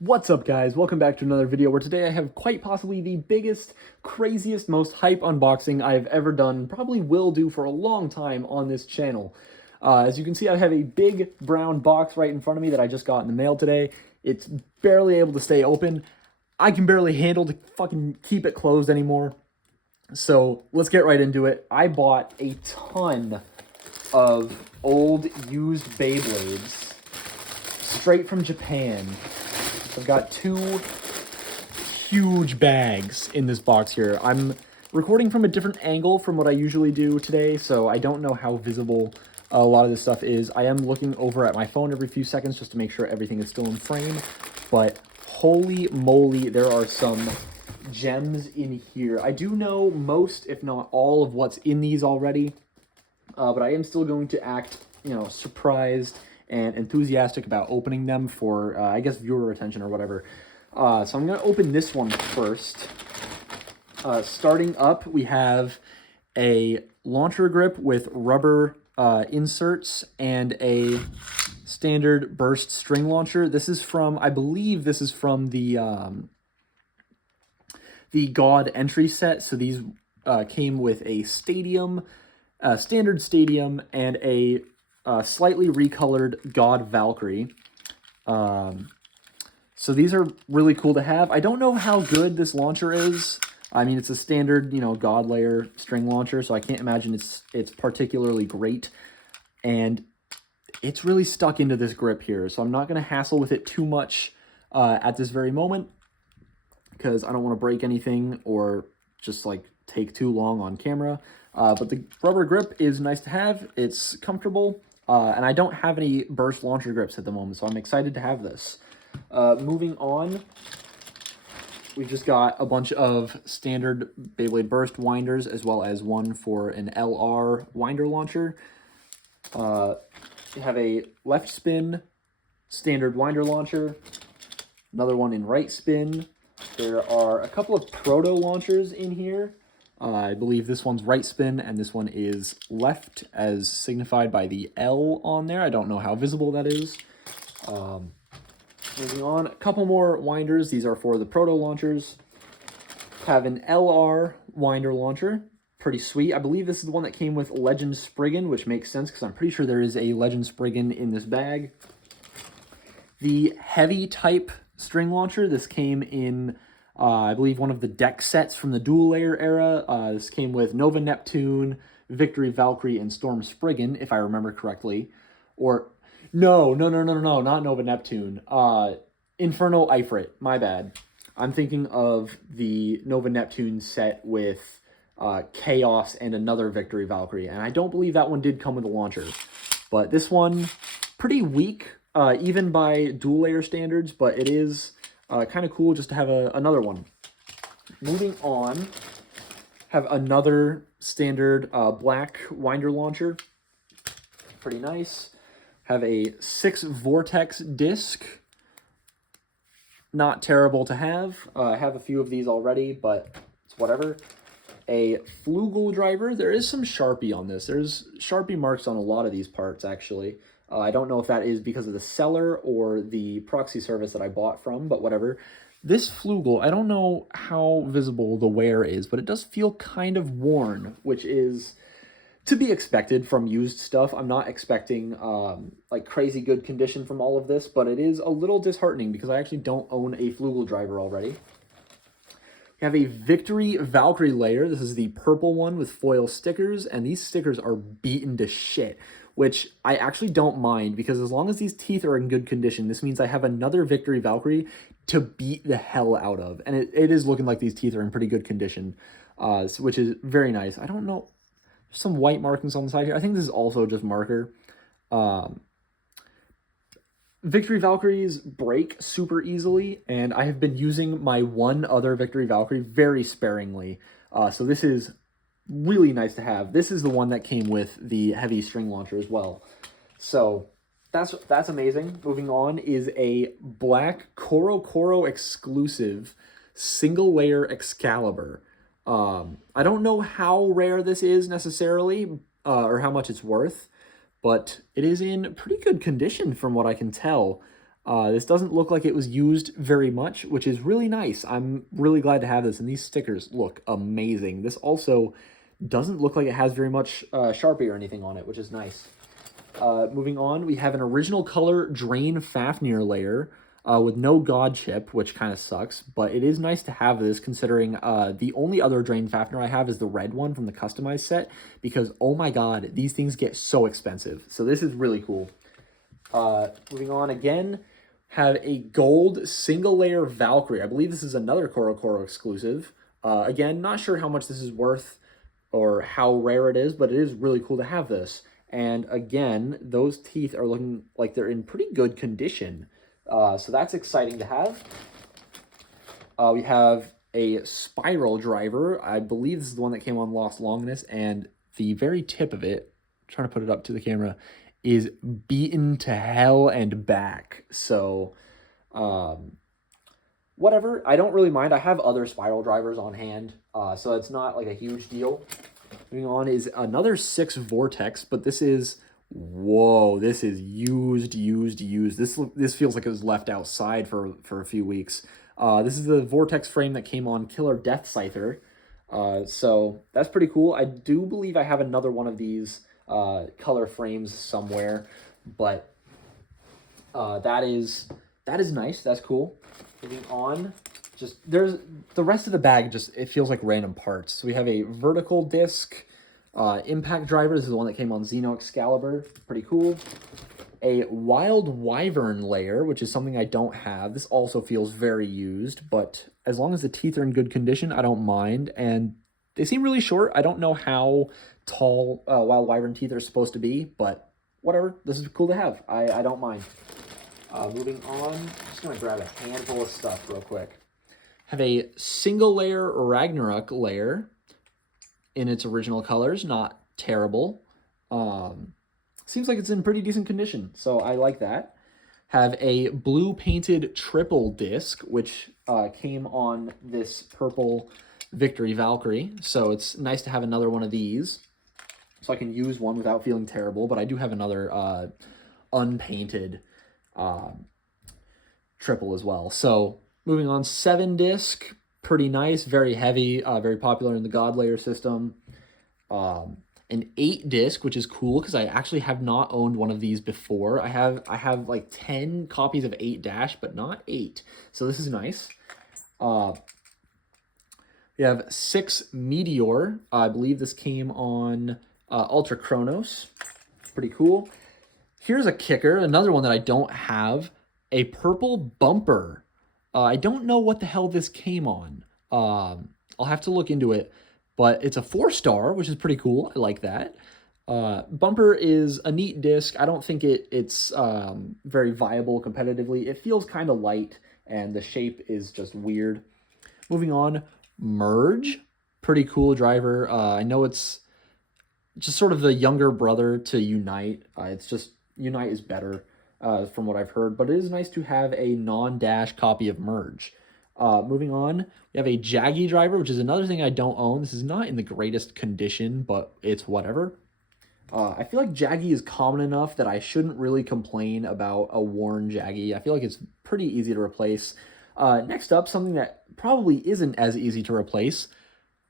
What's up, guys? Welcome back to another video where today I have quite possibly the biggest, craziest, most hype unboxing I've ever done, probably will do for a long time on this channel. As you can see, I have a big brown box right in front of me that I just got in the mail today. It's barely able to stay open. I can barely handle to fucking keep it closed anymore. So let's get right into it. I bought a ton of old used Beyblades straight from Japan. I've got two huge bags in this box here. I'm recording from a different angle from what I usually do today, so I don't know how visible a lot of this stuff is. I am looking over at my phone every few seconds just to make sure everything is still in frame, but holy moly, there are some gems in here. I do know most, if not all, of what's in these already, but I am still going to act, surprised and enthusiastic about opening them for, I guess, viewer attention or whatever. So I'm going to open this one first. Starting up, we have a launcher grip with rubber inserts and a standard burst string launcher. This is from, I believe this is from the God entry set. So these came with a stadium, standard stadium, and a slightly recolored God Valkyrie. So these are really cool to have. I don't know how good this launcher is. I mean, it's a standard, God layer string launcher, so I can't imagine it's particularly great. And it's really stuck into this grip here, so I'm not going to hassle with it too much at this very moment, because I don't want to break anything or just like take too long on camera. But the rubber grip is nice to have. It's comfortable, and I don't have any burst launcher grips at the moment, so I'm excited to have this. Moving on, we've just got a bunch of standard Beyblade Burst winders, as well as one for an LR winder launcher. We have a left spin standard winder launcher, another one in right spin. There are a couple of proto launchers in here. I believe this one's right spin and this one is left, as signified by the L on there. I don't know how visible that is. Moving on, a couple more winders. These are for the proto launchers. Have an LR winder launcher. Pretty sweet. I believe this is the one that came with Legend Spriggan, which makes sense because I'm pretty sure there is a Legend Spriggan in this bag. The heavy type string launcher. This came in, I believe, one of the deck sets from the dual layer era. This came with Nova Neptune, Victory Valkyrie, and Storm Spriggan, if I remember correctly. Or, no, not Nova Neptune. Inferno Ifrit, my bad. I'm thinking of the Nova Neptune set with Chaos and another Victory Valkyrie, and I don't believe that one did come with a launcher. But this one, pretty weak, even by dual layer standards, but it is kind of cool just to have another one. Moving on, have another standard black winder launcher. Pretty nice. Have a 6 Vortex disc. Not terrible to have. I have a few of these already, but it's whatever. A Flugel driver. There is some Sharpie on this. There's Sharpie marks on a lot of these parts, actually. I don't know if that is because of the seller or the proxy service that I bought from, but whatever. This Flugel, I don't know how visible the wear is, but it does feel kind of worn, which is to be expected from used stuff. I'm not expecting like crazy good condition from all of this, but it is a little disheartening because I actually don't own a Flugel driver already. We have a Victory Valkyrie layer. This is the purple one with foil stickers, and these stickers are beaten to shit, which I actually don't mind, because as long as these teeth are in good condition, this means I have another Victory Valkyrie to beat the hell out of. And it is looking like these teeth are in pretty good condition, which is very nice. I don't know. There's some white markings on the side here. I think this is also just marker. Victory Valkyries break super easily, and I have been using my one other Victory Valkyrie very sparingly. So this is really nice to have. This is the one that came with the heavy string launcher as well. So that's amazing. Moving on is a black Koro exclusive single layer Excalibur. I don't know how rare this is necessarily, or how much it's worth, but it is in pretty good condition from what I can tell. This doesn't look like it was used very much, which is really nice. I'm really glad to have this, and these stickers look amazing. This also doesn't look like it has very much Sharpie or anything on it, which is nice. Moving on, we have an original color Drain Fafnir layer with no God chip, which kind of sucks, but it is nice to have this considering the only other Drain Fafnir I have is the red one from the customized set, because oh my god, these things get so expensive. So this is really cool. Moving on again, have a gold single layer Valkyrie. I believe this is another Koro exclusive. Again, not sure how much this is worth or how rare it is, but it is really cool to have this. And again, those teeth are looking like they're in pretty good condition. So that's exciting to have. We have a spiral driver. I believe this is the one that came on Lost Longness, and the very tip of it, I'm trying to put it up to the camera, is beaten to hell and back. So, whatever. I don't really mind. I have other spiral drivers on hand, so it's not like a huge deal. Moving on is another 6 Vortex, but this is, whoa, this is used. This feels like it was left outside for a few weeks. This is the Vortex frame that came on Killer Death Scyther. So that's pretty cool. I do believe I have another one of these color frames somewhere, but that is nice. That's cool. Moving on, just there's the rest of the bag. Just it feels like random parts. So we have a vertical disc impact driver. This is the one that came on Xeno Excalibur. Pretty cool. A Wild Wyvern layer, which is something I don't have. This also feels very used, but as long as the teeth are in good condition, I don't mind. And they seem really short. I don't know how tall Wild Wyvern teeth are supposed to be, but whatever. This is cool to have. I don't mind. Moving on, I'm just going to grab a handful of stuff real quick. Have a single layer Ragnarok layer in its original colors. Not terrible. Seems like it's in pretty decent condition, so I like that. Have a blue painted triple disc, which came on this purple Victory Valkyrie, so it's nice to have another one of these, so I can use one without feeling terrible, but I do have another unpainted triple as well. So moving on, 7 disc, pretty nice, very heavy, very popular in the God Layer system. An 8 disc, which is cool because I actually have not owned one of these before. I have like 10 copies of 8 Dash, but not 8. So this is nice. We have 6 Meteor. I believe this came on Ultra Chronos. Pretty cool. Here's a kicker, another one that I don't have, a purple bumper. I don't know what the hell this came on. I'll have to look into it. But it's a 4-star, which is pretty cool. I like that. Bumper is a neat disc. I don't think it's very viable competitively. It feels kind of light, and the shape is just weird. Moving on, Merge. Pretty cool driver. I know it's just sort of the younger brother to Unite. It's just, Unite is better from what I've heard, but it is nice to have a non-Dash copy of Merge. Moving on, we have a Jaggy driver, which is another thing I don't own. This is not in the greatest condition, but it's whatever. I feel like Jaggy is common enough that I shouldn't really complain about a worn Jaggy. I feel like it's pretty easy to replace. Next up, something that probably isn't as easy to replace,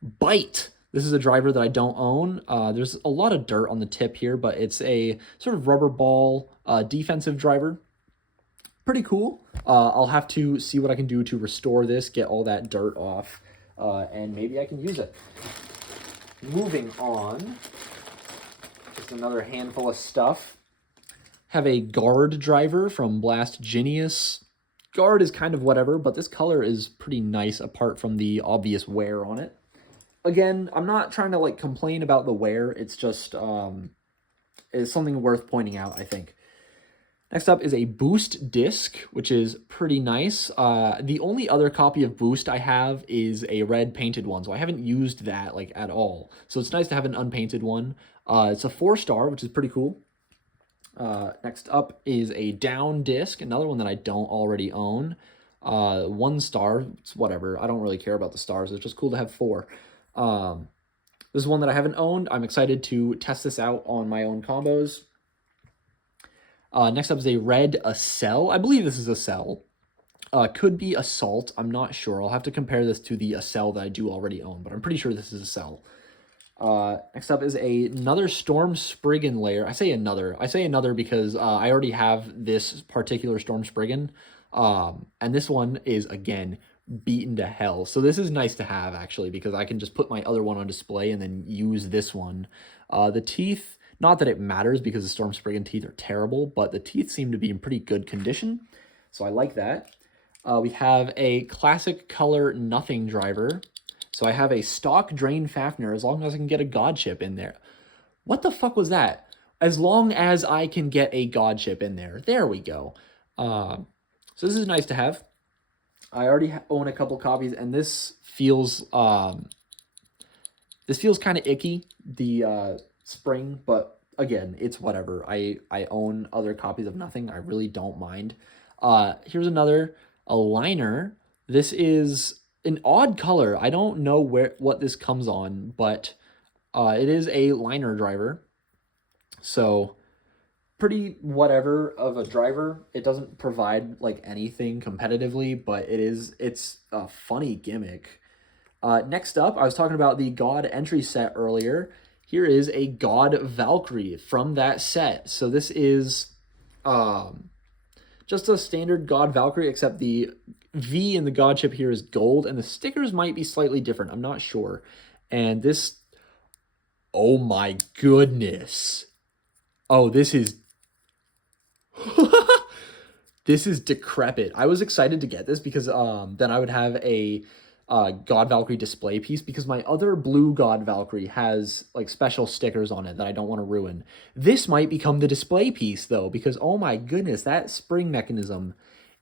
Bite. This is a driver that I don't own. There's a lot of dirt on the tip here, but it's a sort of rubber ball defensive driver. Pretty cool. I'll have to see what I can do to restore this, get all that dirt off, and maybe I can use it. Moving on, just another handful of stuff. Have a Guard driver from Blast Genius. Guard is kind of whatever, but this color is pretty nice apart from the obvious wear on it. Again, I'm not trying to like complain about the wear. It's just it's something worth pointing out, I think. Next up is a Boost disc, which is pretty nice. The only other copy of Boost I have is a red painted one, so I haven't used that like at all. So it's nice to have an unpainted one. It's a 4-star, which is pretty cool. Next up is a Down disc, another one that I don't already own. 1 star, it's whatever. I don't really care about the stars. It's just cool to have 4. This is one that I haven't owned. I'm excited to test this out on my own combos. Next up is a red Accel. I believe this is Accel. Could be Assault. I'm not sure. I'll have to compare this to the Accel that I do already own, but I'm pretty sure this is Accel. Next up is another Storm Spriggan layer. I say another because I already have this particular Storm Spriggan. And this one is, again, beaten to hell. So this is nice to have, actually, because I can just put my other one on display and then use this one. The teeth, not that it matters because the Storm Spriggan teeth are terrible, but the teeth seem to be in pretty good condition. So I like that. We have a classic color nothing driver. So I have a stock Drain Fafnir as long as I can get a God Chip in there. What the fuck was that? As long as I can get a God Chip in there. There we go. So this is nice to have. I already own a couple copies, and this feels kind of icky, the spring, but again, it's whatever. I own other copies of nothing. I really don't mind. Here's another, a liner. This is an odd color. I don't know what this comes on, but it is a liner driver. So pretty whatever of a driver. It doesn't provide like anything competitively, but it's a funny gimmick. Next up, I was talking about the God entry set earlier. Here is a God Valkyrie from that set. So this is just a standard God Valkyrie, except the V in the God chip here is gold, and the stickers might be slightly different. I'm not sure. And this, oh my goodness. Oh, this is this is decrepit. I was excited to get this because then I would have a God Valkyrie display piece, because my other blue God Valkyrie has like special stickers on it that I don't want to ruin. This might become the display piece though, because oh my goodness, that spring mechanism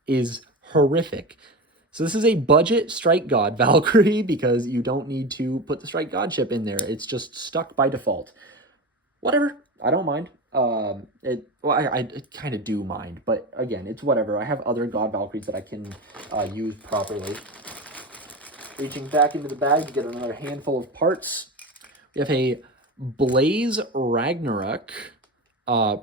is horrific. So this is a budget Strike God Valkyrie because you don't need to put the Strike God chip in there. It's just stuck by default. Whatever, I don't mind. I kind of do mind, but again, it's whatever. I have other God Valkyries that I can use properly. Reaching back into the bag to get another handful of parts. We have a Blaze Ragnarok.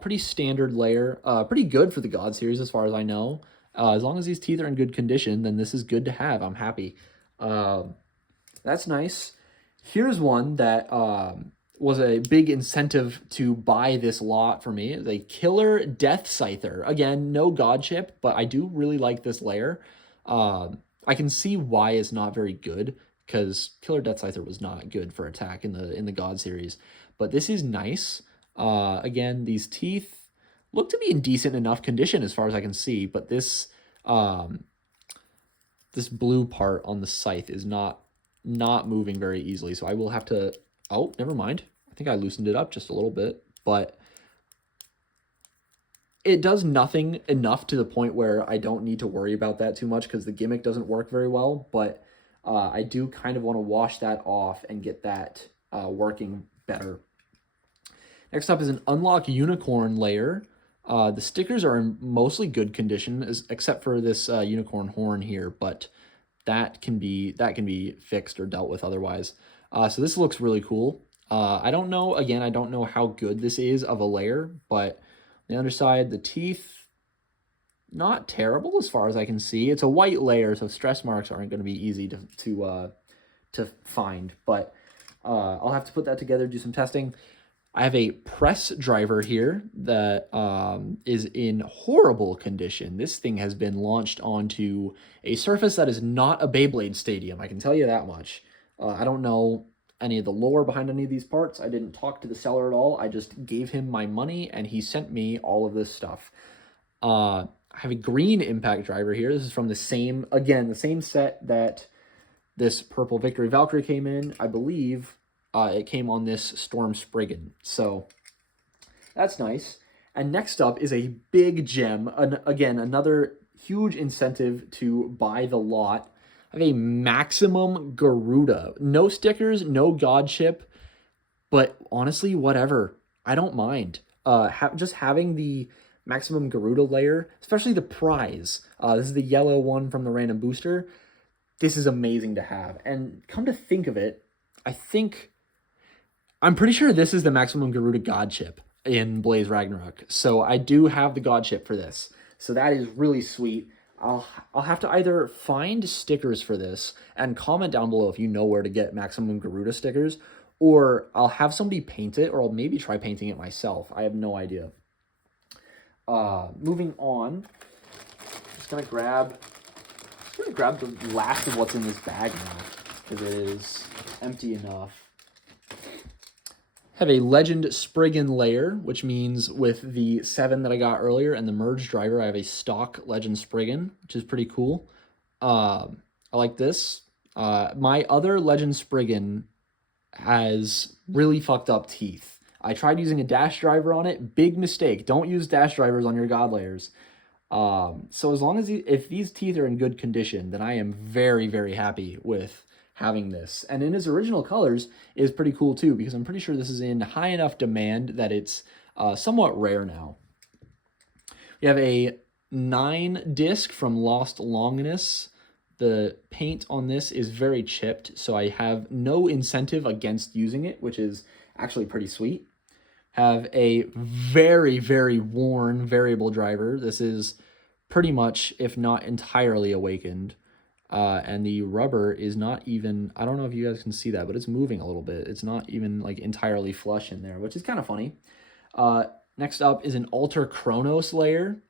Pretty standard layer. Pretty good for the God series as far as I know. As long as these teeth are in good condition, then this is good to have. I'm happy. That's nice. Here's one that was a big incentive to buy this lot for me. It's a Killer Death Scyther. Again, no God chip, but I do really like this layer. I can see why it's not very good, because Killer Death Scyther was not good for attack in the God series. But this is nice. Again, these teeth look to be in decent enough condition as far as I can see, but this this blue part on the scythe is not moving very easily, so I will have to... Oh, never mind. I think I loosened it up just a little bit, but it does nothing enough to the point where I don't need to worry about that too much because the gimmick doesn't work very well, but I do kind of want to wash that off and get that working better. Next up is an Unlock Unicorn layer. The stickers are in mostly good condition, except for this unicorn horn here, but that can be fixed or dealt with otherwise. So this looks really cool. I don't know, again, I don't know how good this is of a layer, but the underside, the teeth, not terrible as far as I can see. It's a white layer, so stress marks aren't going to be easy to find, but I'll have to put that together, do some testing. I have a press driver here that is in horrible condition. This thing has been launched onto a surface that is not a Beyblade Stadium, I can tell you that much. I don't know any of the lore behind any of these parts. I didn't talk to the seller at all. I just gave him my money, and he sent me all of this stuff. I have a green impact driver here. This is from the same set that this purple Victory Valkyrie came in. I believe it came on this Storm Spriggan. So that's nice. And next up is a big gem. Again, another huge incentive to buy the lot. I have a Maximum Garuda. No stickers, no God chip, but honestly, whatever. I don't mind. Just having the Maximum Garuda layer, especially the prize. This is the yellow one from the random booster. This is amazing to have. And come to think of it, I'm pretty sure this is the Maximum Garuda God chip. in Blaze Ragnarok. So I do have the god chip for this. So that is really sweet. I'll have to either find stickers for this and comment down below if you know where to get Maximum Garuda stickers, or I'll have somebody paint it, or I'll maybe try painting it myself. I have no idea. Moving on, just gonna grab the last of what's in this bag now, because it is empty enough. Have a Legend Spriggan layer, which means with the 7 that I got earlier and the merge driver, I have a stock Legend Spriggan, which is pretty cool. I like this. My other Legend Spriggan has really fucked up teeth. I tried using a dash driver on it. Big mistake. Don't use dash drivers on your god layers. So as long as if these teeth are in good condition, then I am very, very happy with having this. And in his original colors is pretty cool too, because I'm pretty sure this is in high enough demand that it's somewhat rare now. We have a 9 disc from Lost Longinus. The paint on this is very chipped, so I have no incentive against using it, which is actually pretty sweet. Have a very, very worn variable driver. This is pretty much, if not entirely, awakened. And the rubber is not even, I don't know if you guys can see that, but it's moving a little bit. It's not even like entirely flush in there, which is kind of funny. Next up is an Alter Chronos layer,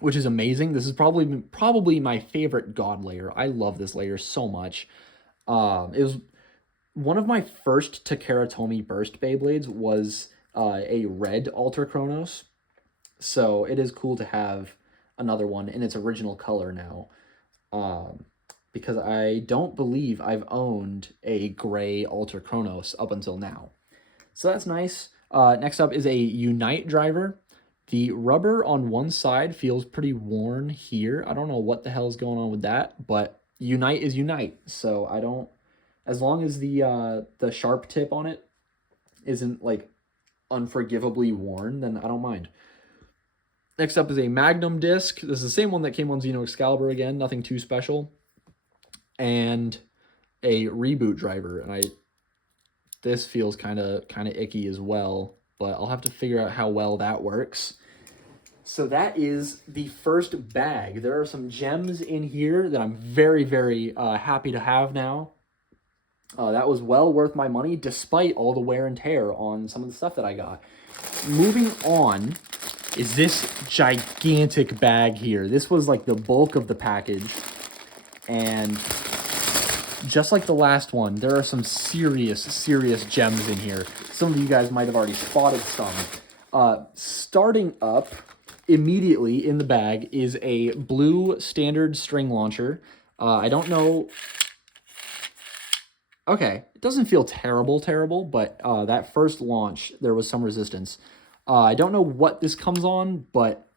which is amazing. This is probably my favorite god layer. I love this layer so much. It was one of my first Takara Tomy burst Beyblades was a red Alter Chronos. So it is cool to have another one in its original color now. Because I don't believe I've owned a gray Alter Chronos up until now. So that's nice. Next up is a Unite driver. The rubber on one side feels pretty worn here. I don't know what the hell is going on with that, but Unite is Unite. So I don't, as long as the sharp tip on it isn't like unforgivably worn, then I don't mind. Next up is a Magnum disc. This is the same one that came on Xeno Excalibur again, nothing too special. And a reboot driver, and this feels kind of icky as well, but I'll have to figure out how well that works. So that is the first bag. There are some gems in here that I'm very, very happy to have now. That was well worth my money, despite all the wear and tear on some of the stuff that I got. Moving on is this gigantic bag here. This was like the bulk of the package, and just like the last one, there are some serious gems in here. Some of you guys might have already spotted some. Starting up immediately in the bag is a blue standard string launcher. I don't know. Okay, it doesn't feel terrible, but that first launch, there was some resistance. I don't know what this comes on, but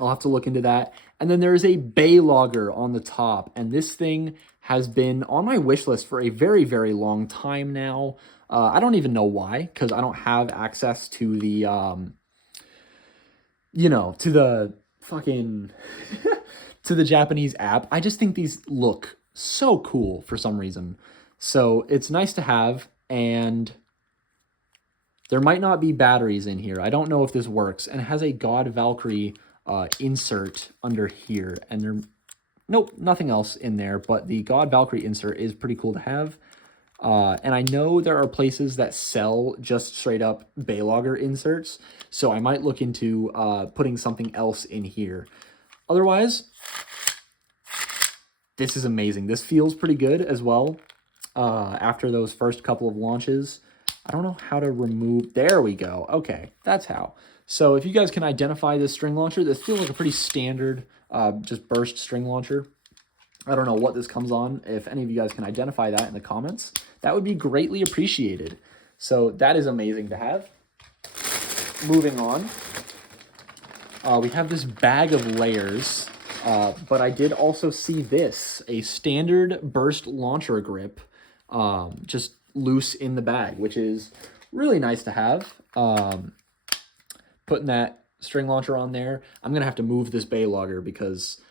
I'll have to look into that. And then there is a Bay Logger on the top, and this thing has been on my wish list for a very, very long time now. I don't even know why, because I don't have access to the, to the fucking, to the Japanese app. I just think these look so cool for some reason. So it's nice to have, and there might not be batteries in here. I don't know if this works, and it has a God Valkyrie insert under here, and nope, nothing else in there, but the God Valkyrie insert is pretty cool to have. And I know there are places that sell just straight up Baylogger inserts, so I might look into putting something else in here. Otherwise, this is amazing. This feels pretty good as well after those first couple of launches. I don't know how to remove, there we go. Okay, that's how. So if you guys can identify this string launcher, this feels like a pretty standard just burst string launcher. I don't know what this comes on. If any of you guys can identify that in the comments, that would be greatly appreciated. So that is amazing to have. Moving on, we have this bag of layers, but I did also see this, a standard burst launcher grip, just loose in the bag, which is really nice to have. Putting that string launcher on there, I'm going to have to move this Baylogger because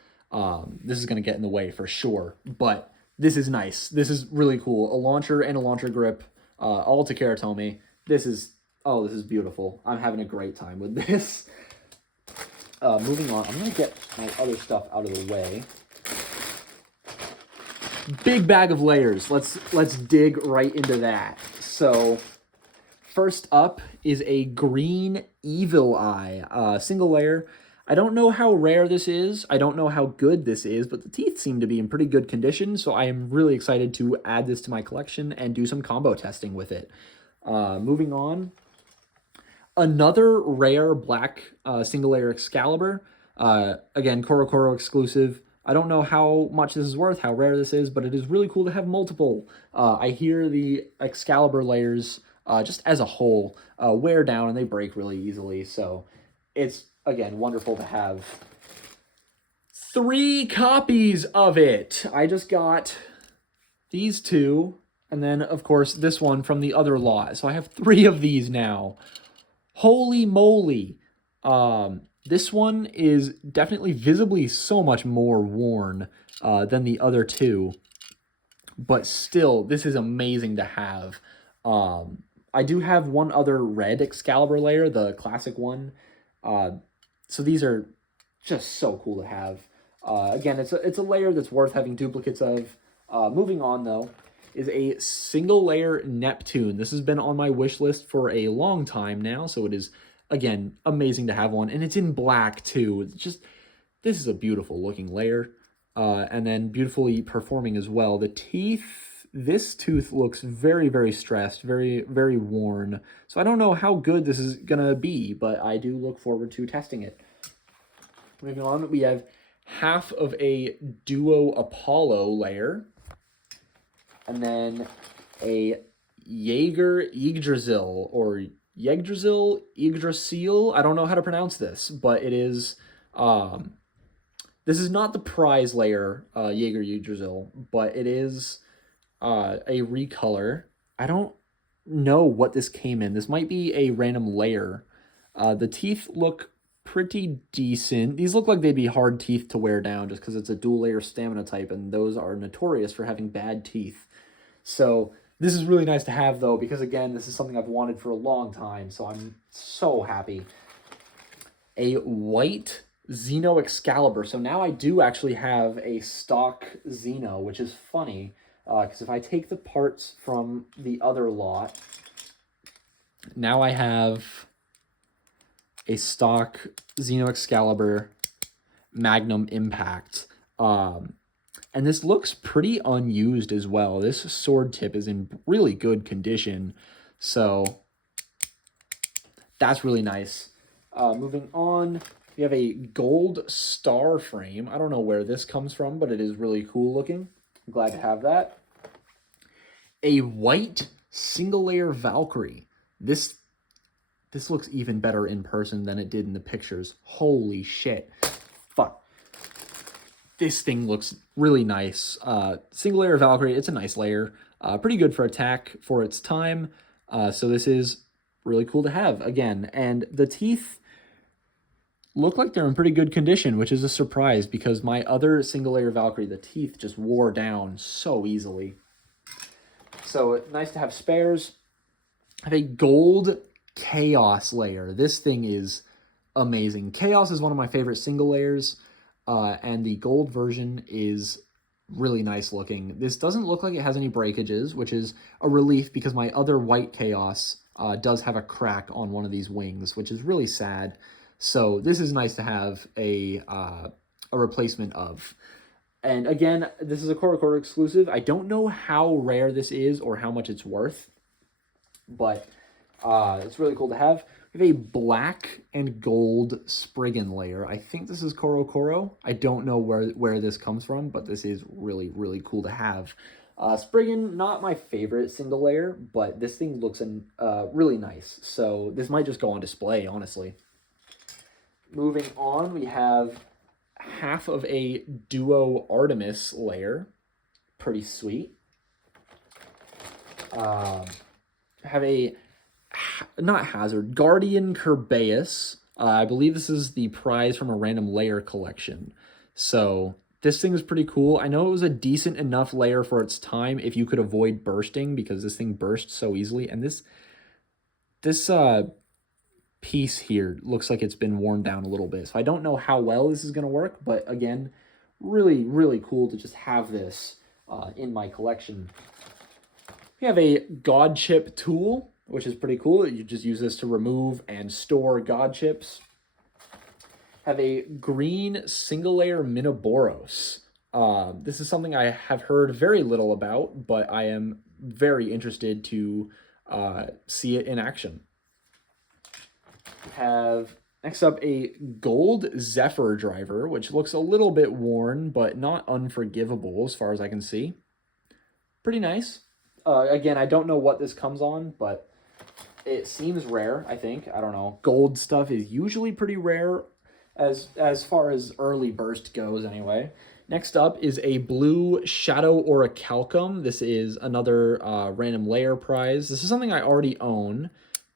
this is going to get in the way for sure. But this is nice. This is really cool. A launcher and a launcher grip, all Takara Tomy. This is Oh, this is beautiful. I'm having a great time with this. Moving on, I'm going to get my other stuff out of the way. Big bag of layers. Let's dig right into that. So, first up is a green Evil Eye, single layer. I don't know how rare this is. I don't know how good this is, but the teeth seem to be in pretty good condition, so I am really excited to add this to my collection and do some combo testing with it. Moving on. Another rare black single layer Excalibur. Again, Korokoro exclusive. I don't know how much this is worth, how rare this is, but it is really cool to have multiple. I hear the Excalibur layers, just as a whole, wear down and they break really easily. So it's, again, wonderful to have 3 copies of it. I just got these 2, and then, of course, this one from the other lot. So I have 3 of these now. Holy moly. This one is definitely visibly so much more worn than the other 2. But still, this is amazing to have. I do have one other red Excalibur layer, the classic one. So these are just so cool to have. Again, it's a layer that's worth having duplicates of. Moving on, though, is a single layer Neptune. This has been on my wish list for a long time now, so it is, again, amazing to have one. And it's in black, too. It's just, this is a beautiful looking layer. And then beautifully performing as well. The teeth, this tooth looks very, very stressed, very, very worn. So I don't know how good this is gonna be, but I do look forward to testing it. Moving on, we have half of a Duo Apollo layer. And then a Jaeger Yggdrasil, or Yggdrasil, Yggdrasil. I don't know how to pronounce this, but it is, this is not the prize layer, Jaeger Yggdrasil, but it is a recolor. I don't know what this came in. This might be a random layer. The teeth look pretty decent. These look like they'd be hard teeth to wear down just because it's a dual layer stamina type, and those are notorious for having bad teeth. So this is really nice to have, though, because, again, this is something I've wanted for a long time, so I'm so happy. A white Xeno Excalibur. So now I do actually have a stock Xeno, which is funny, because if I take the parts from the other lot, now I have a stock Xeno Excalibur Magnum Impact. And this looks pretty unused as well. This sword tip is in really good condition. So that's really nice. Moving on, we have a gold star frame. I don't know where this comes from, but it is really cool looking. I'm glad to have that. A white single layer Valkyrie. This looks even better in person than it did in the pictures. Holy shit. Fuck. This thing looks really nice. Single layer Valkyrie, it's a nice layer. Pretty good for attack for its time. So this is really cool to have, again. And the teeth look like they're in pretty good condition, which is a surprise because my other single layer Valkyrie, the teeth just wore down so easily. So nice to have spares. I have a gold Chaos layer. This thing is amazing. Chaos is one of my favorite single layers. And the gold version is really nice looking. This doesn't look like it has any breakages, which is a relief because my other white Chaos does have a crack on one of these wings, which is really sad. So this is nice to have a replacement of. And again, this is a Korokoro exclusive. I don't know how rare this is or how much it's worth, but it's really cool to have. We have a black and gold Spriggan layer. I think this is Korokoro. I don't know where this comes from, but this is really, really cool to have. Spriggan, not my favorite single layer, but this thing looks really nice. So this might just go on display, honestly. Moving on, we have half of a Duo Artemis layer. Pretty sweet. Have a not Hazard, Guardian Kerbeus. I believe this is the prize from a random layer collection. So this thing is pretty cool. I know it was a decent enough layer for its time if you could avoid bursting, because this thing bursts so easily. And this This piece here looks like it's been worn down a little bit. So I don't know how well this is going to work, but again, really, really cool to just have this in my collection. We have a God chip tool, which is pretty cool. You just use this to remove and store God chips. Have a green single layer Minoboros. This is something I have heard very little about, but I am very interested to see it in action. We have next up a gold Zephyr driver, which looks a little bit worn, but not unforgivable as far as I can see. Pretty nice. Again, I don't know what this comes on, but it seems rare, I think. I don't know. Gold stuff is usually pretty rare as far as early burst goes anyway. Next up is a blue Shadow Orichalcum. This is another random layer prize. This is something I already own,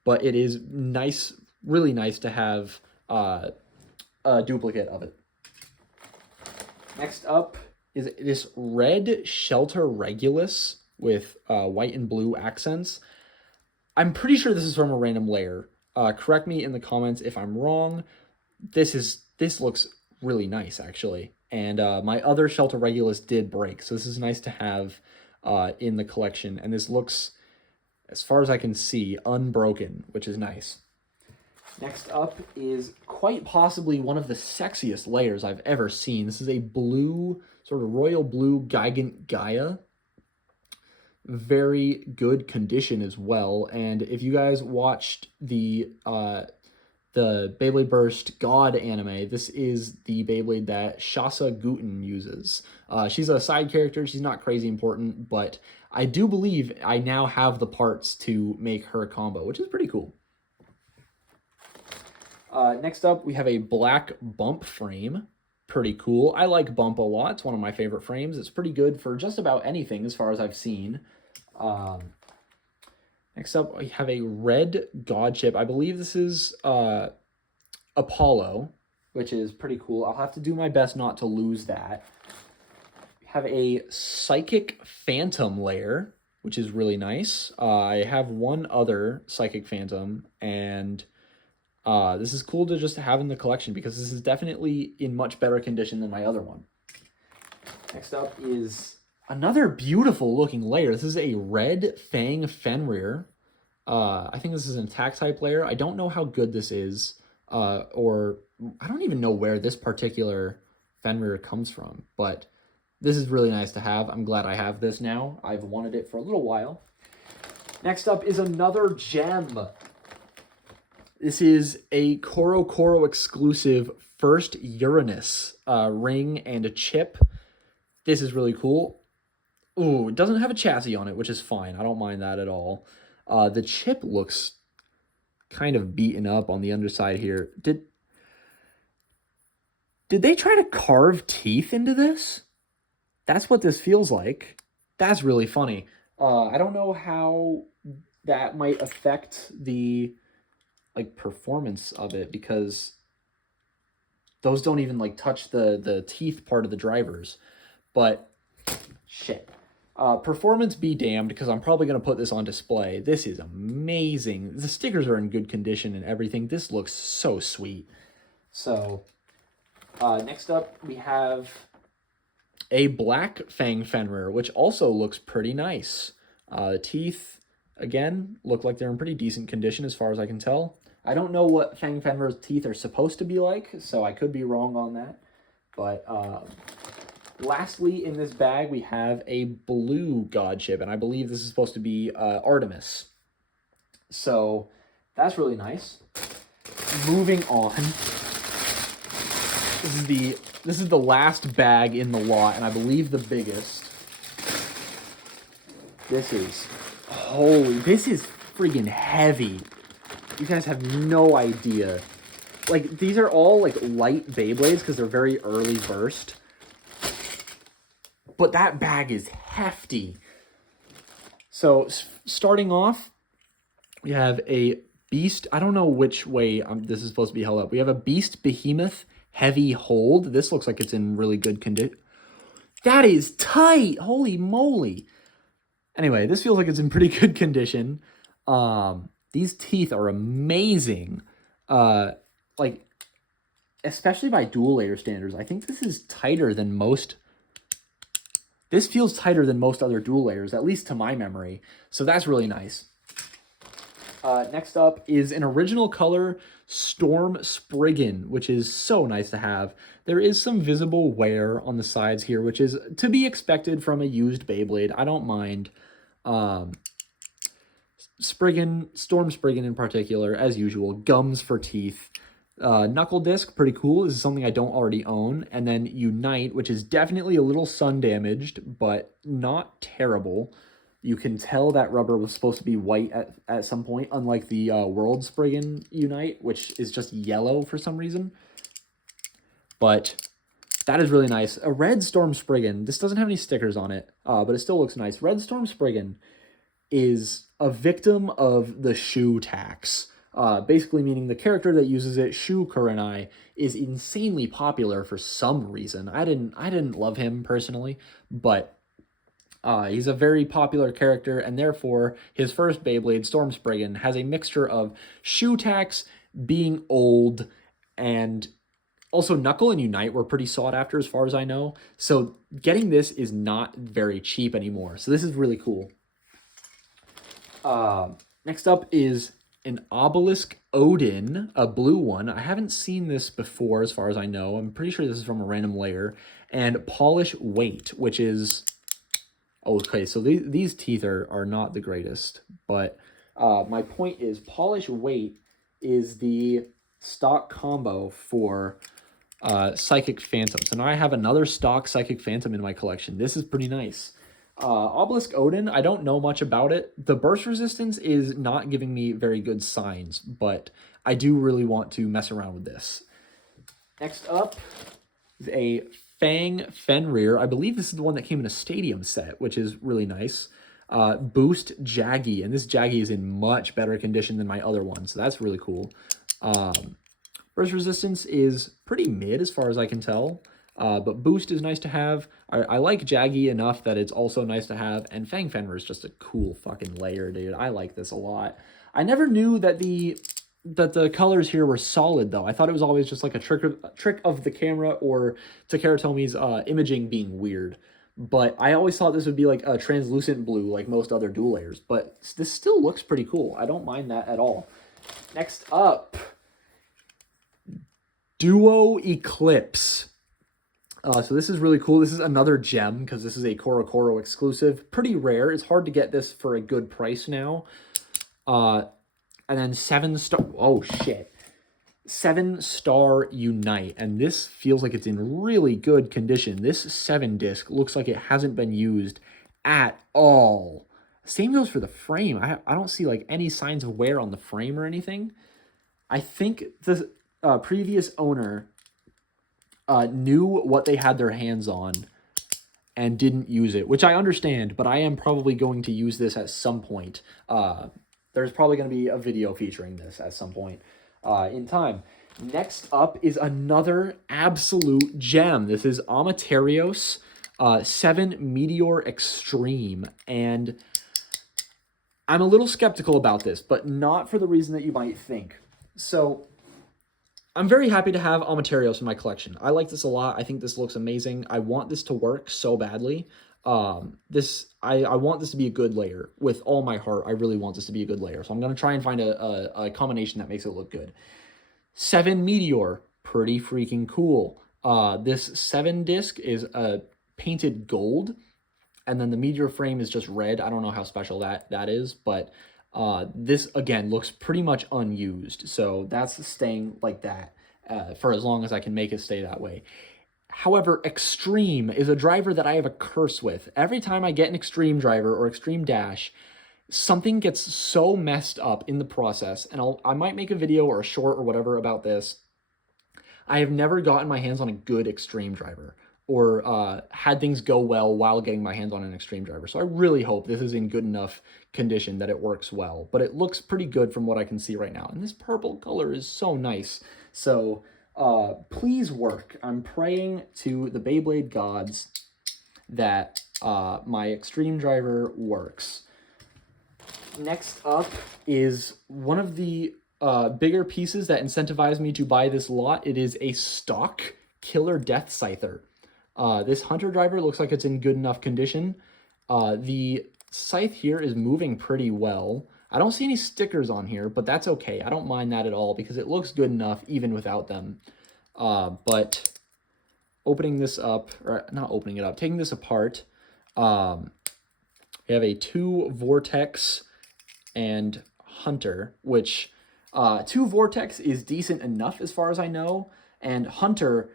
but it is nice, really nice to have a duplicate of it. Next up is this red Shelter Regulus with white and blue accents. I'm pretty sure this is from a random layer. Correct me in the comments if I'm wrong. This looks really nice, actually. And my other Shelter Regulus did break, so this is nice to have in the collection. And this looks, as far as I can see, unbroken, which is nice. Next up is quite possibly one of the sexiest layers I've ever seen. This is a blue, sort of royal blue Gigant Gaia. Very good condition as well. And if you guys watched the Beyblade Burst God anime, this is the Beyblade that Shasa Guten uses. She's a side character. She's not crazy important, but I do believe I now have the parts to make her combo, which is pretty cool. Next up, we have a black Bump frame. Pretty cool. I like Bump a lot. It's one of my favorite frames. It's pretty good for just about anything as far as I've seen. Next up, we have a red God chip. I believe this is Apollo, which is pretty cool. I'll have to do my best not to lose that. We have a Psychic Phantom layer, which is really nice. I have one other Psychic Phantom, and this is cool to just have in the collection because this is definitely in much better condition than my other one. Next up is another beautiful looking layer. This is a red Fang Fenrir. I think this is an attack type layer. I don't know how good this is, or I don't even know where this particular Fenrir comes from, but this is really nice to have. I'm glad I have this now. I've wanted it for a little while. Next up is another gem. This is a Koro Koro exclusive first Uranus ring and a chip. This is really cool. Ooh, it doesn't have a chassis on it, which is fine. I don't mind that at all. The chip looks kind of beaten up on the underside here. Did they try to carve teeth into this? That's what this feels like. That's really funny. I don't know how that might affect the performance of it, because those don't even touch the teeth part of the drivers. But shit. Performance be damned, because I'm probably going to put this on display. This is amazing. The stickers are in good condition and everything. This looks so sweet. So, next up we have a black Fang Fenrir, which also looks pretty nice. The teeth, again, look like they're in pretty decent condition as far as I can tell. I don't know what Fang Fenrir's teeth are supposed to be like, so I could be wrong on that. But lastly, in this bag, we have a blue God chip, and I believe this is supposed to be Artemis. So that's really nice. Moving on. This is the last bag in the lot, and I believe the biggest. This is friggin' heavy. You guys have no idea. These are all light Beyblades because they're very early burst. But that bag is hefty. So starting off, we have a Beast. I don't know which way this is supposed to be held up. We have a Beast Behemoth Heavy Hold. This looks like it's in really good condition. That is tight. Holy moly. Anyway, this feels like it's in pretty good condition. The These teeth are amazing. Like, especially by dual layer standards. I think this is tighter than most. This feels tighter than most other dual layers, at least to my memory. So that's really nice. Next up is an original color Storm Spriggan, which is so nice to have. There is some visible wear on the sides here, which is to be expected from a used Beyblade. I don't mind. Spriggan, Storm Spriggan in particular, as usual, gums for teeth. Knuckle Disc, pretty cool. This is something I don't already own. And then Unite, which is definitely a little sun damaged, but not terrible. You can tell that rubber was supposed to be white at some point, unlike the World Spriggan Unite, which is just yellow for some reason. But that is really nice. A red Storm Spriggan. This doesn't have any stickers on it, but it still looks nice. Red Storm Spriggan is a victim of the shoe tax. Basically meaning the character that uses it, Shu Kurenai, is insanely popular for some reason. I didn't love him personally, but he's a very popular character, and therefore his first Beyblade, Storm Spriggan, has a mixture of shoe tax, being old, and also Knuckle and Unite were pretty sought after as far as I know. So getting this is not very cheap anymore. So this is really cool. Next up is an Obelisk Odin, a blue one. I haven't seen this before as far as I know. I'm pretty sure this is from a random layer. And Polish Weight, which is... Okay, so these teeth are not the greatest, but my point is Polish Weight is the stock combo for Psychic Phantom. So now I have another stock Psychic Phantom in my collection. This is pretty nice. Obelisk Odin, I don't know much about it. The burst resistance is not giving me very good signs, but I do really want to mess around with this. Next up is a Fang Fenrir. I believe this is the one that came in a stadium set, which is really nice. Boost Jaggy, and this Jaggy is in much better condition than my other one, so that's really cool. Burst resistance is pretty mid as far as I can tell, but boost is nice to have. I like Jaggy enough that it's also nice to have, and Fang Fenrir is just a cool fucking layer, dude. I like this a lot. I never knew that the colors here were solid, though. I thought it was always just like a trick of the camera or Takara Tomi's imaging being weird. But I always thought this would be like a translucent blue like most other dual layers. But this still looks pretty cool. I don't mind that at all. Next up, Duo Eclipse. So this is really cool. This is another gem because this is a Korokoro exclusive. Pretty rare. It's hard to get this for a good price now. And then 7-star, oh shit, 7-star Unite, and this feels like it's in really good condition. This 7-disc looks like it hasn't been used at all. Same goes for the frame. I don't see like any signs of wear on the frame or anything. I think the previous owner knew what they had their hands on and didn't use it, which I understand, but I am probably going to use this at some point. There's probably going to be a video featuring this at some point in time. Next up is another absolute gem. This is Amaterios 7 Meteor Extreme. And I'm a little skeptical about this, but not for the reason that you might think. So I'm very happy to have Amaterios in my collection. I like this a lot. I think this looks amazing. I want this to work so badly. I want this to be a good layer with all my heart. I really want this to be a good layer. So I'm going to try and find a combination that makes it look good. 7 Meteor, pretty freaking cool. This 7-disc is painted gold, and then the Meteor frame is just red. I don't know how special that is, but this, again, looks pretty much unused. So that's staying like that for as long as I can make it stay that way. However, Extreme is a driver that I have a curse with. Every time I get an Extreme driver or Extreme Dash, something gets so messed up in the process, and I might make a video or a short or whatever about this. I have never gotten my hands on a good Extreme driver or had things go well while getting my hands on an Extreme driver. So I really hope this is in good enough condition that it works well. But it looks pretty good from what I can see right now. And this purple color is so nice. So please work. I'm praying to the Beyblade gods that my Extreme driver works. Next up is one of the bigger pieces that incentivized me to buy this lot. It is a stock Killer Death Scyther. This Hunter driver looks like it's in good enough condition. The scythe here is moving pretty well. I don't see any stickers on here, but that's okay. I don't mind that at all because it looks good enough even without them. But opening this up, or not opening it up, taking this apart, we have a 2 Vortex and Hunter, which 2 Vortex is decent enough as far as I know, and Hunter,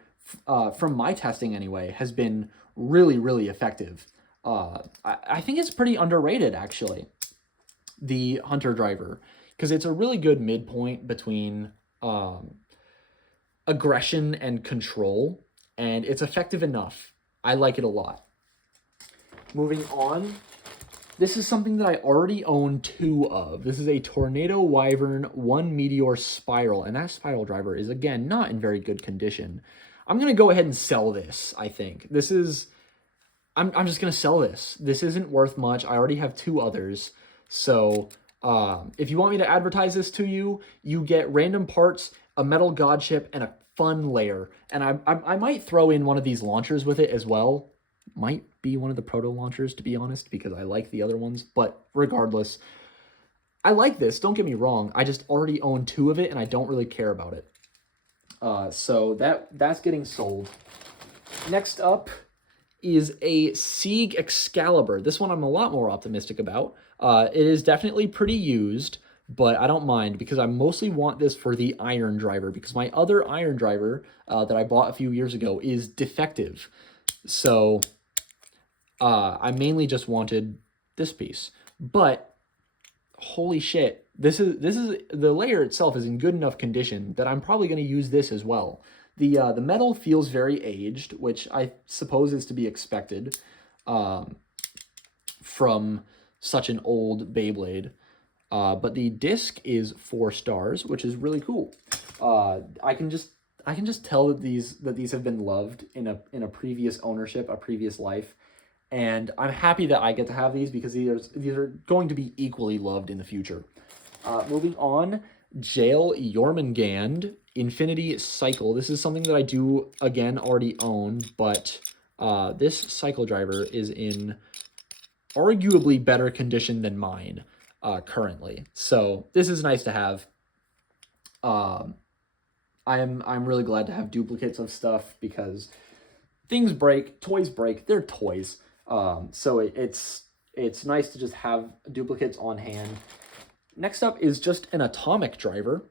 from my testing anyway, has been really, really effective. I think it's pretty underrated, actually, the Hunter driver, because it's a really good midpoint between aggression and control, and it's effective enough. I like it a lot. Moving on, this is something that I already own 2 of. This is a Tornado Wyvern 1 Meteor Spiral, and that Spiral driver is, again, not in very good condition. I'm going to go ahead and sell this, I think. This is... I'm just going to sell this. This isn't worth much. I already have 2 others. So if you want me to advertise this to you, you get random parts, a metal godship, and a fun layer. And I might throw in one of these launchers with it as well. Might be one of the proto launchers, to be honest, because I like the other ones. But regardless, I like this. Don't get me wrong. I just already own 2 of it, and I don't really care about it. So that's getting sold. Next up is a Sieg Excalibur. This one I'm a lot more optimistic about. It is definitely pretty used, but I don't mind because I mostly want this for the iron driver because my other iron driver that I bought a few years ago is defective. So I mainly just wanted this piece. But holy shit, this is the layer itself is in good enough condition that I'm probably going to use this as well. The metal feels very aged, which I suppose is to be expected from such an old Beyblade. But the disc is 4 stars, which is really cool. I can just tell that these have been loved in a previous ownership, a previous life, and I'm happy that I get to have these because these are going to be equally loved in the future. Moving on, Jail Jormungand Infinity Cycle. This is something that I do, again, already own, but this cycle driver is in arguably better condition than mine currently. So this is nice to have. I'm really glad to have duplicates of stuff because things break, toys break, they're toys. So it's nice to just have duplicates on hand. Next up is just an atomic driver.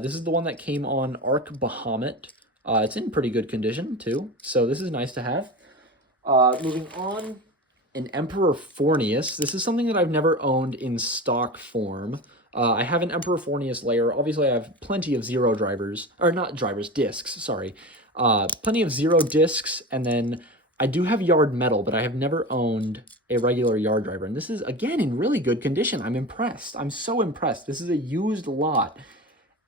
This is the one that came on Arc Bahamut. It's in pretty good condition, too, so this is nice to have. Moving on, an Emperor Fornius. This is something that I've never owned in stock form. I have an Emperor Fornius layer. Obviously, I have plenty of Zero drivers, or not drivers, discs, sorry. Plenty of Zero discs, and then I do have Yard Metal, but I have never owned a regular Yard driver. And this is, again, in really good condition. I'm impressed. I'm so impressed. This is a used lot.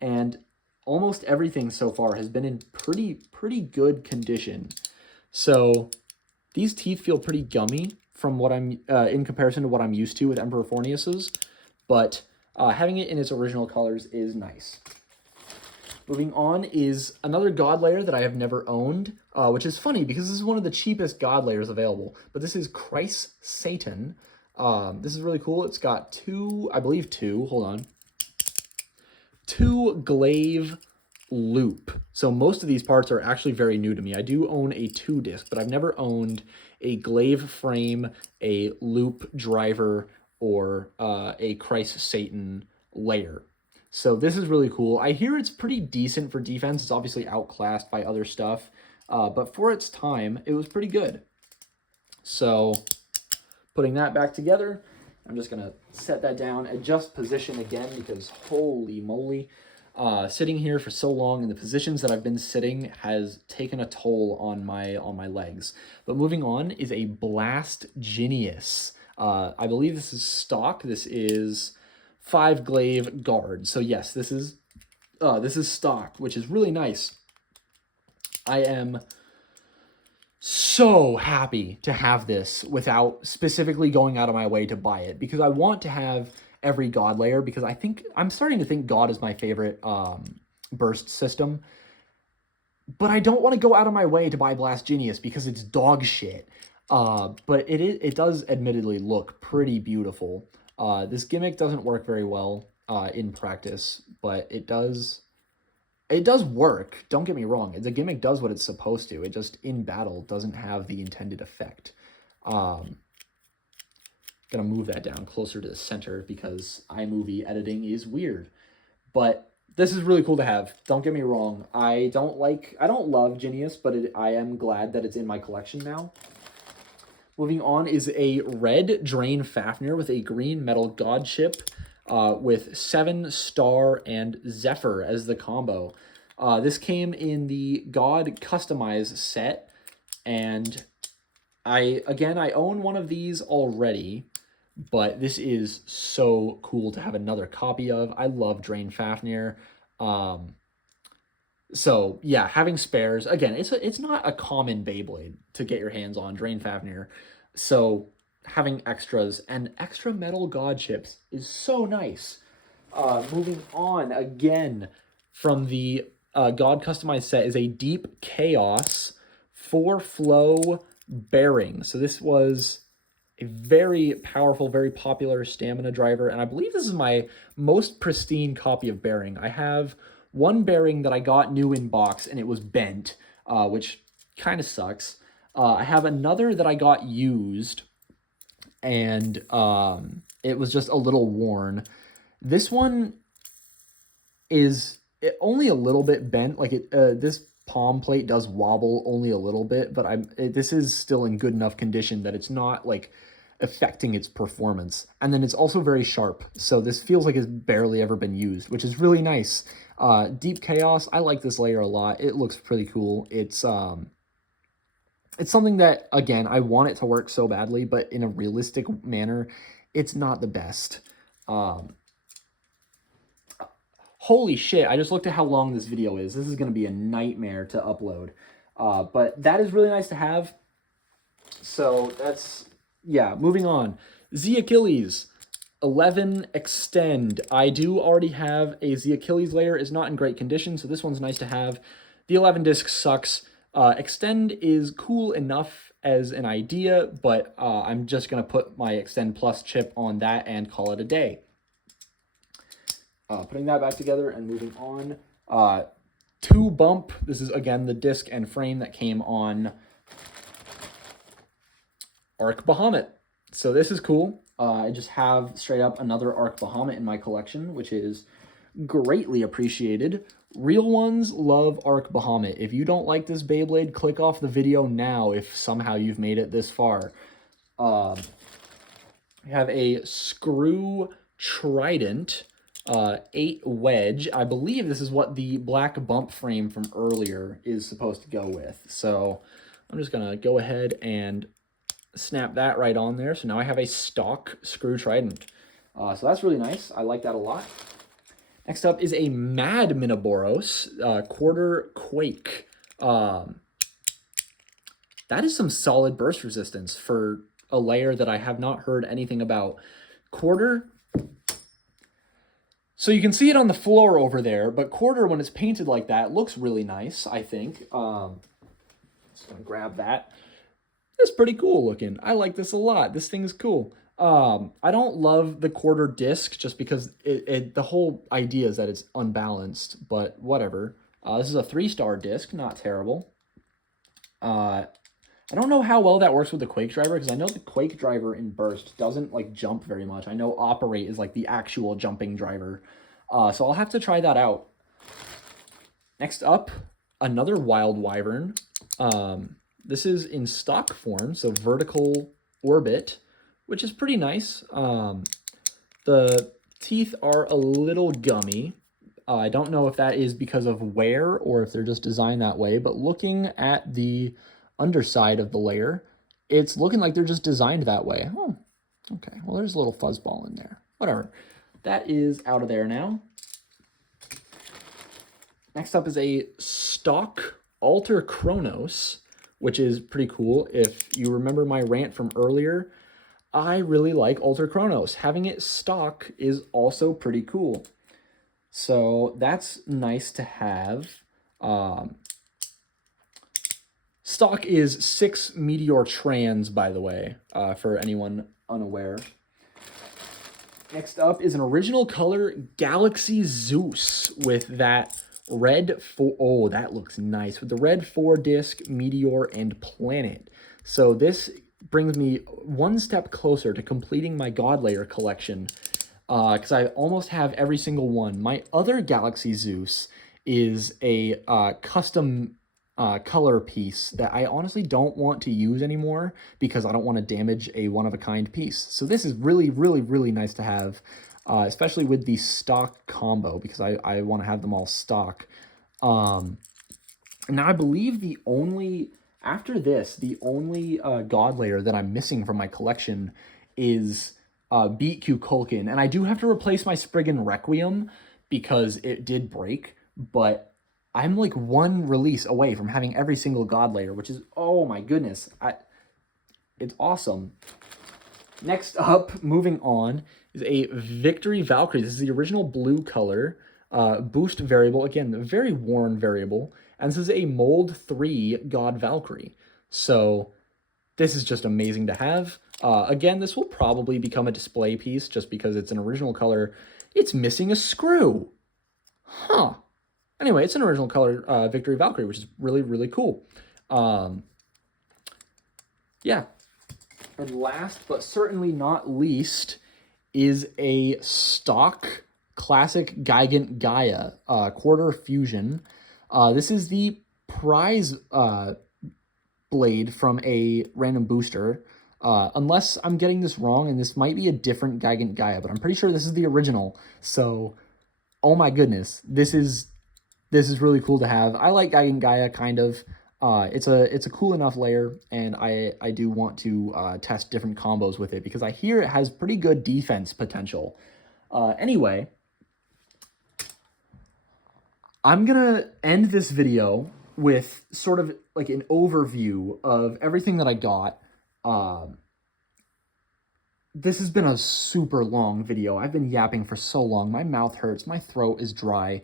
And almost everything so far has been in pretty good condition. So these teeth feel pretty gummy from what I'm in comparison to what I'm used to with Emperor Fornius's, but having it in its original colors is nice. Moving on is another god layer that I have never owned, which is funny because this is one of the cheapest god layers available. But this is Christ Satan. This is really cool. It's got two glaive loop. So most of these parts are actually very new to me. I do own a 2-disc, but I've never owned a glaive frame, a loop driver, or a Christ Satan layer. So this is really cool. I hear it's pretty decent for defense. It's obviously outclassed by other stuff, but for its time, it was pretty good. So putting that back together, I'm just gonna set that down, adjust position again because holy moly, sitting here for so long and the positions that I've been sitting has taken a toll on my legs. But moving on is a Blast Genius. I believe this is stock. This is 5 glaive guard. So yes, this is stock, which is really nice. I am so happy to have this without specifically going out of my way to buy it because I want to have every God layer because I'm starting to think God is my favorite burst system. But I don't want to go out of my way to buy Blast Genius because it's dog shit. But it does admittedly look pretty beautiful. This gimmick doesn't work very well in practice, but it does work. Don't get me wrong. The gimmick does what it's supposed to. It just in battle doesn't have the intended effect. Gonna move that down closer to the center because iMovie editing is weird. But this is really cool to have. Don't get me wrong. I don't love Genius, but I am glad that it's in my collection now. Moving on is a red Drain Fafnir with a green metal God chip with 7-star and Zephyr as the combo. This came in the God Customize set, and I own one of these already, but this is so cool to have another copy of. I love Drain Fafnir. So yeah, having spares, again, it's not a common Beyblade to get your hands on, Drain Fafnir. So having extras and extra metal God chips is so nice. Moving on again from the God Customized set is a Deep Chaos 4-flow bearing. So this was a very powerful, very popular stamina driver, and I believe this is my most pristine copy of bearing. I have one bearing that I got new in box, and it was bent, which kind of sucks. I have another that I got used, and it was just a little worn. This one is only a little bit bent. Like this palm plate does wobble only a little bit, but this is still in good enough condition that it's not like affecting its performance. And then it's also very sharp, so this feels like it's barely ever been used, which is really nice. Deep Chaos, I like this layer a lot. It looks pretty cool. It's something that, again, I want it to work so badly, but in a realistic manner, it's not the best. Holy shit, I just looked at how long this video is. This is going to be a nightmare to upload. But that is really nice to have. So that's, yeah, moving on. Z Achilles, 11 Extend. I do already have a Z Achilles layer. It's not in great condition, so this one's nice to have. The 11 disc sucks. Extend is cool enough as an idea, but I'm just going to put my Extend Plus chip on that and call it a day. Putting that back together and moving on. 2 Bump. This is, again, the disc and frame that came on Arc Bahamut. So this is cool. I just have straight up another Arc Bahamut in my collection, which is greatly appreciated. Real ones love Arc Bahamut. If you don't like this Beyblade, click off the video now if somehow you've made it this far. We have a Screw Trident 8 wedge. I believe this is what the black bump frame from earlier is supposed to go with. So I'm just going to go ahead and snap that right on there. So now I have a stock Screw Trident. So that's really nice. I like that a lot. Next up is a Mad Minoboros Quarter Quake. That is some solid burst resistance for a layer that I have not heard anything about. Quarter. So you can see it on the floor over there, but Quarter, when it's painted like that, looks really nice, I think. Just gonna grab that. It's pretty cool looking. I like this a lot. This thing is cool. I don't love the Quarter disc just because the whole idea is that it's unbalanced, but whatever. This is a 3-star disc, not terrible. I don't know how well that works with the Quake driver, because I know the Quake driver in Burst doesn't like jump very much. I know Operate is like the actual jumping driver. So I'll have to try that out. Next up, another Wild Wyvern. This is in stock form, so vertical orbit, which is pretty nice. The teeth are a little gummy. I don't know if that is because of wear or if they're just designed that way, but looking at the underside of the layer, it's looking like they're just designed that way. Oh, okay. Well, there's a little fuzzball in there. Whatever. That is out of there now. Next up is a stock Alter Chronos, which is pretty cool. If you remember my rant from earlier, I really like Ultra Chronos. Having it stock is also pretty cool. So that's nice to have. Stock is 6 Meteor Trans, by the way, for anyone unaware. Next up is an original color Galaxy Zeus with that red oh, that looks nice. With the red 4-disc Meteor and Planet. So this brings me one step closer to completing my God Layer collection, because I almost have every single one. My other Galaxy Zeus is a custom color piece that I honestly don't want to use anymore because I don't want to damage a one-of-a-kind piece. So this is really, really, really nice to have, especially with the stock combo, because I want to have them all stock. Now I believe the only, after this, the only God Layer that I'm missing from my collection is Beat Q Kulkin. And I do have to replace my Spriggan Requiem because it did break, but I'm like one release away from having every single God Layer, which is, oh my goodness, it's awesome. Next up, moving on, is a Victory Valkyrie. This is the original blue color, boost variable, again, a very worn variable, and this is a Mold 3 God Valkyrie. So this is just amazing to have. Again, this will probably become a display piece just because it's an original color. It's missing a screw. Huh. Anyway, it's an original color Victory Valkyrie, which is really, really cool. Yeah. And last, but certainly not least, is a stock classic Gigant Gaia quarter fusion. This is the prize blade from a random booster. Unless I'm getting this wrong, and this might be a different Gigant Gaia, but I'm pretty sure this is the original. So, oh my goodness, this is really cool to have. I like Gigant Gaia, kind of. It's a cool enough layer, and I do want to test different combos with it because I hear it has pretty good defense potential. Anyway, I'm gonna end this video with sort of like an overview of everything that I got. This has been a super long video. I've been yapping for so long. My mouth hurts. My throat is dry.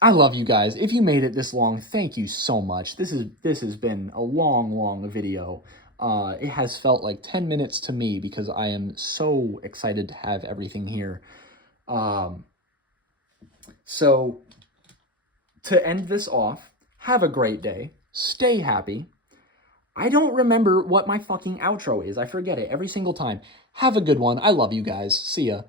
I love you guys. If you made it this long, thank you so much. This has been a long video. It has felt like 10 minutes to me because I am so excited to have everything here. So to end this off, have a great day. Stay happy. I don't remember what my fucking outro is. I forget it every single time. Have a good one. I love you guys. See ya.